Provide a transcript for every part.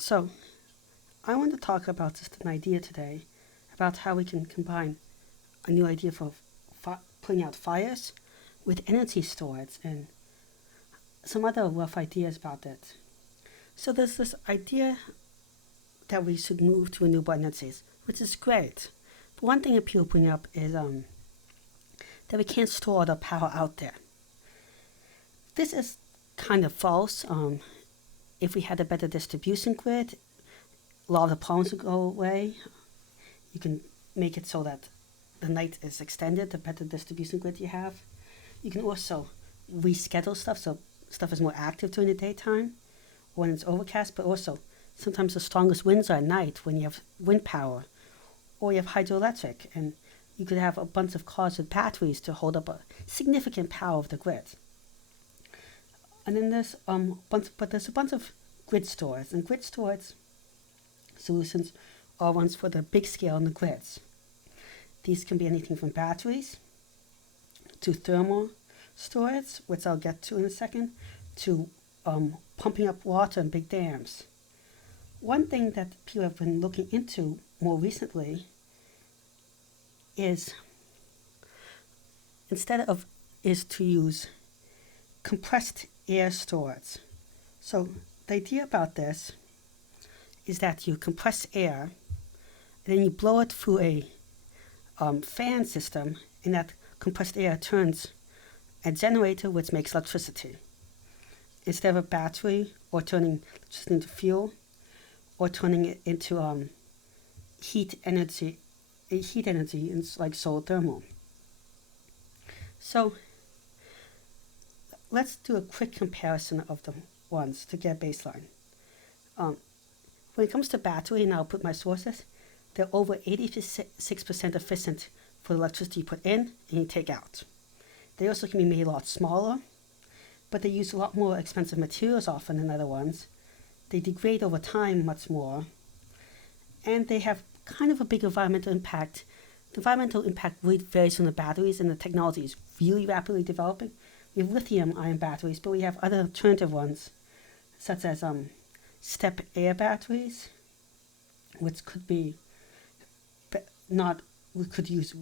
So, I want to talk about just an idea today about how we can combine a new idea for putting out fires with energy storage and some other rough ideas about it. So, there's this idea that we should move to renewable energies, which is great. But one thing that people bring up is that we can't store all the power out there. This is kind of false. If we had a better distribution grid, a lot of the problems would go away. You can make it so that the night is extended, the better distribution grid you have. You can also reschedule stuff so stuff is more active during the daytime when it's overcast, but also sometimes the strongest winds are at night when you have wind power or you have hydroelectric, and you could have a bunch of cars with batteries to hold up a significant power of the grid. And then there's there's a bunch of grid stores, and grid storage solutions are ones for the big scale on the grids. These can be anything from batteries to thermal storage, which I'll get to in a second, to pumping up water in big dams. One thing that people have been looking into more recently is to use compressed air storage. So the idea about this is that you compress air and then you blow it through a fan system, and that compressed air turns a generator which makes electricity. Instead of a battery or turning electricity into fuel or turning it into heat energy like solar thermal. So let's do a quick comparison of the ones to get a baseline. When it comes to battery, and I'll put my sources, they're over 86% efficient for the electricity you put in and you take out. They also can be made a lot smaller, but they use a lot more expensive materials often than other ones. They degrade over time much more, and they have kind of a big environmental impact. The environmental impact really varies from the batteries, and the technology is really rapidly developing. We have lithium-ion batteries, but we have other alternative ones, such as step air batteries, which could be we could use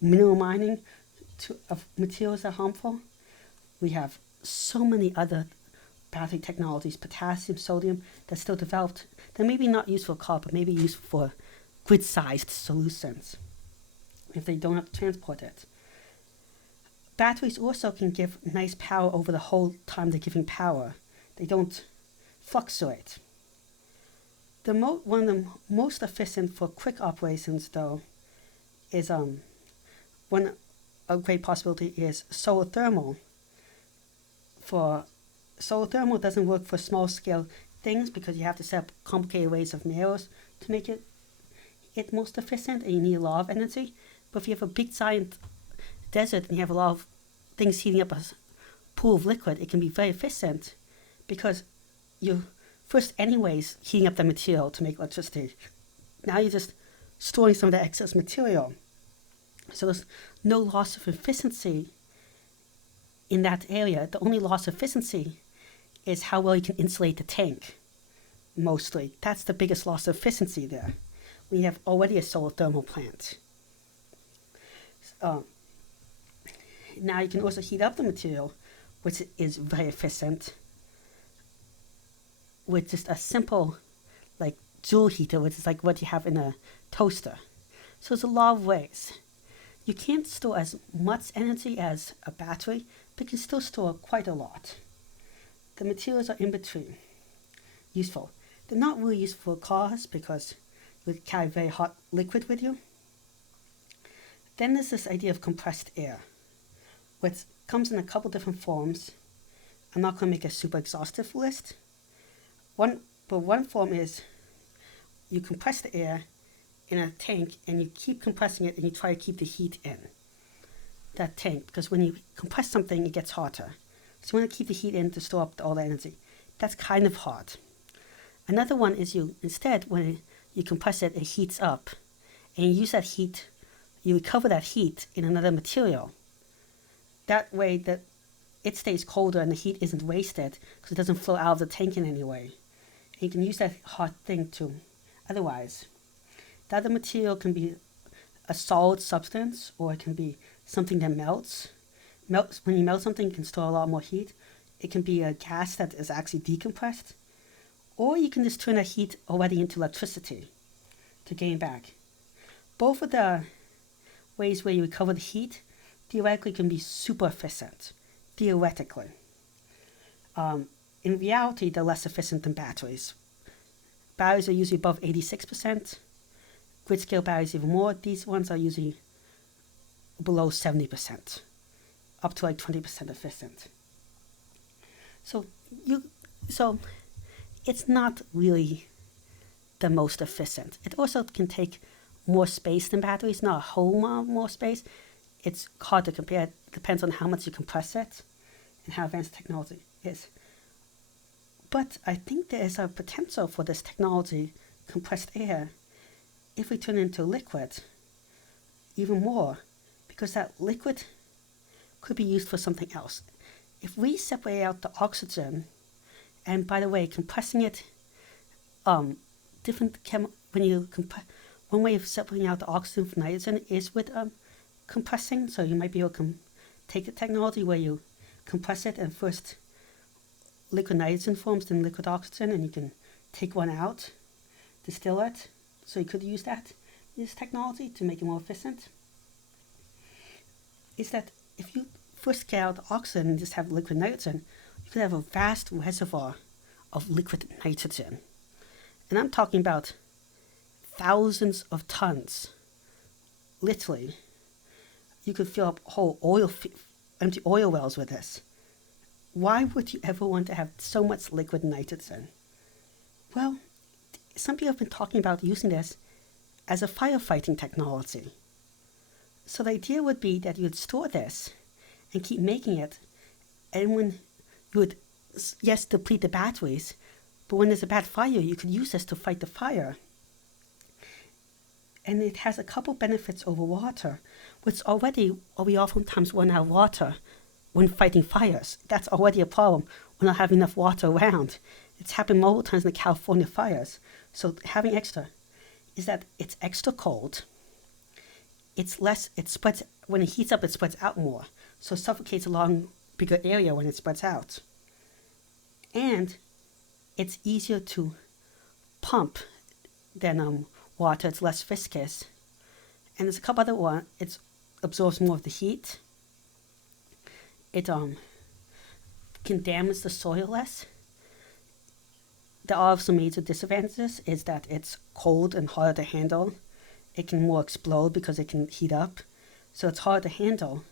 mineral mining of materials that are harmful. We have so many other battery technologies, potassium, sodium, that's still developed, that may be not used for car, but maybe used for grid-sized solutions if they don't have to transport it. Batteries also can give nice power over the whole time they're giving power. They don't fluctuate. One of the most efficient for quick operations, though, is one a great possibility is solar thermal. For solar thermal doesn't work for small scale things because you have to set up complicated arrays of mirrors to make it most efficient, and you need a lot of energy. But if you have a big giant desert and you have a lot of things heating up a pool of liquid, it can be very efficient because you first anyways heating up the material to make electricity. Now you're just storing some of the excess material. So there's no loss of efficiency in that area. The only loss of efficiency is how well you can insulate the tank, mostly. That's the biggest loss of efficiency there. We have already a solar thermal plant. Now you can also heat up the material, which is very efficient, with just a simple joule heater, which is like what you have in a toaster. So there's a lot of ways. You can't store as much energy as a battery, but you can still store quite a lot. The materials are in between. Useful. They're not really useful for cars because you carry very hot liquid with you. Then there's this idea of compressed air, which comes in a couple different forms. I'm not going to make a super exhaustive list. One form is you compress the air in a tank and you keep compressing it and you try to keep the heat in that tank, because when you compress something it gets hotter. So you want to keep the heat in to store up all the energy. That's kind of hard. Another one is when you compress it, it heats up, and you use that heat, you recover that heat in another material. That way it stays colder and the heat isn't wasted because it doesn't flow out of the tank in any way. And you can use that hot thing to, otherwise, the other material can be a solid substance, or it can be something that melts. When you melt something, you can store a lot more heat. It can be a gas that is actually decompressed, or you can just turn that heat already into electricity to gain back. Both of the ways where you recover the heat theoretically can be super efficient, theoretically. In reality, they're less efficient than batteries. Batteries are usually above 86%. Grid scale batteries even more. These ones are usually below 70%, up to like 20% efficient. So it's not really the most efficient. It also can take more space than batteries, not a whole lot more space. It's hard to compare. It depends on how much you compress it and how advanced technology is. But I think there is a potential for this technology, compressed air, if we turn it into liquid, even more, because that liquid could be used for something else. If we separate out the oxygen, and by the way, compressing it, one way of separating out the oxygen from nitrogen is with compressing. So you might be able to take the technology where you compress it and first liquid nitrogen forms, then liquid oxygen, and you can take one out, distill it. So you could use this technology to make it more efficient. Is that if you first get out the oxygen and just have liquid nitrogen, you could have a vast reservoir of liquid nitrogen. And I'm talking about thousands of tons. Literally. You could fill up whole empty oil wells with this. Why would you ever want to have so much liquid nitrogen? Well, some people have been talking about using this as a firefighting technology. So the idea would be that you would store this and keep making it, and when you would, yes, deplete the batteries, but when there's a bad fire, you could use this to fight the fire. And it has a couple benefits over water, which we oftentimes run out of water when fighting fires. That's already a problem. We're not having enough water around. It's happened multiple times in the California fires. So having extra is that it's extra cold. It's less, it spreads, when it heats up, it spreads out more. So it suffocates a long, bigger area when it spreads out. And it's easier to pump than water. It's less viscous. And there's a couple other ones. It absorbs more of the heat. It can damage the soil less. There are some major disadvantages is that it's cold and harder to handle. It can more explode because it can heat up. So it's hard to handle.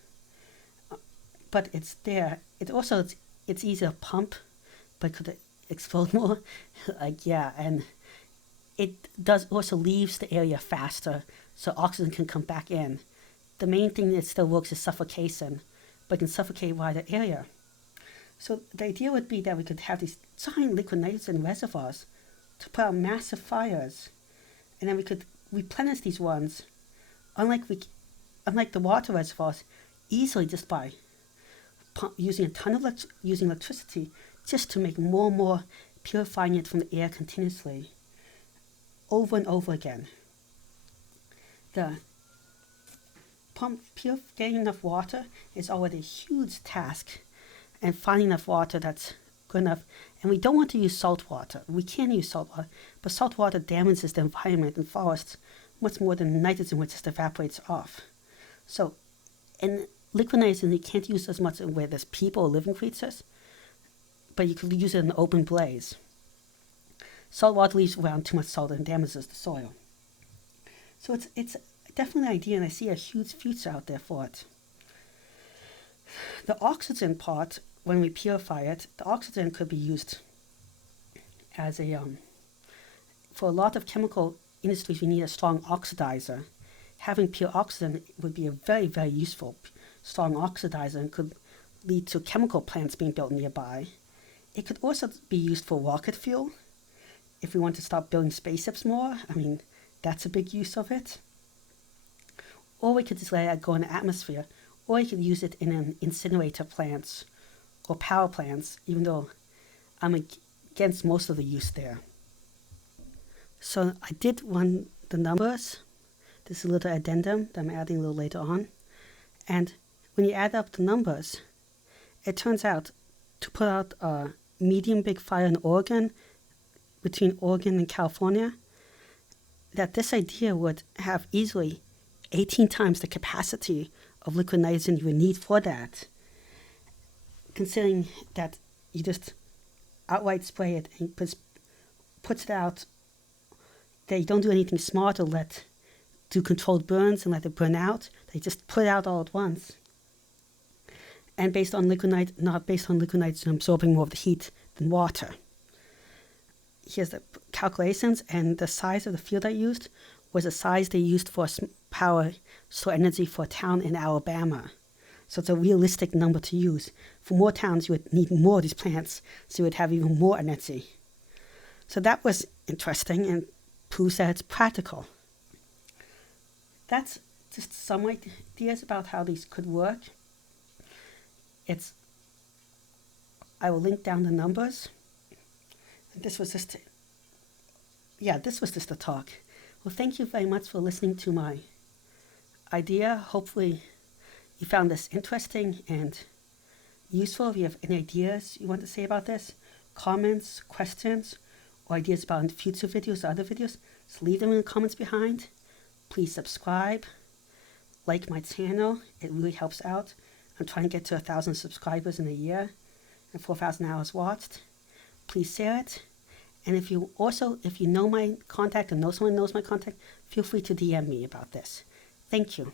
But it's there. It's easier to pump, but could it explode more? And it does also leaves the area faster, so oxygen can come back in. The main thing that still works is suffocation, but can suffocate a wider area. So the idea would be that we could have these giant liquid nitrogen reservoirs to put out massive fires, and then we could replenish these ones, unlike the water reservoirs, easily just by using a ton of using electricity just to make more and more, purifying it from the air continuously, over and over again. The getting enough water is already a huge task, and finding enough water that's good enough. And we don't want to use salt water. We can use salt water, but salt water damages the environment and forests much more than nitrogen, which just evaporates off. So, in liquid nitrogen, you can't use as much where there's people or living creatures, but you could use it in an open blaze. Salt water leaves around too much salt and damages the soil. So it's definitely an idea, and I see a huge future out there for it. The oxygen part, when we purify it, the oxygen could be used as for a lot of chemical industries, we need a strong oxidizer. Having pure oxygen would be a very, very useful strong oxidizer and could lead to chemical plants being built nearby. It could also be used for rocket fuel. If we want to start building spaceships more, that's a big use of it. Or we could just let it go in the atmosphere, or you could use it in an incinerator plants or power plants, even though I'm against most of the use there. So I did run the numbers. This is a little addendum that I'm adding a little later on. And when you add up the numbers, it turns out to put out a medium big fire in Oregon, between Oregon and California, that this idea would have easily 18 times the capacity of liquid nitrogen you would need for that, considering that you just outright spray it and puts it out, that you don't do anything smart or do controlled burns and let it burn out. They just put it out all at once. And not based on liquid nitrogen absorbing more of the heat than water. Here's the calculations, and the size of the field I used was the size they used for power store energy for a town in Alabama. So it's a realistic number to use. For more towns, you would need more of these plants, so you would have even more energy. So that was interesting and proves that it's practical. That's just some ideas about how these could work. I will link down the numbers. This was just a talk. Well, thank you very much for listening to my idea. Hopefully you found this interesting and useful. If you have any ideas you want to say about this, comments, questions, or ideas about future videos or other videos, just leave them in the comments behind. Please subscribe, like my channel. It really helps out. I'm trying to get to 1,000 subscribers in a year and 4,000 hours watched. Please share it. And if you know my contact or know someone knows my contact, feel free to DM me about this. Thank you.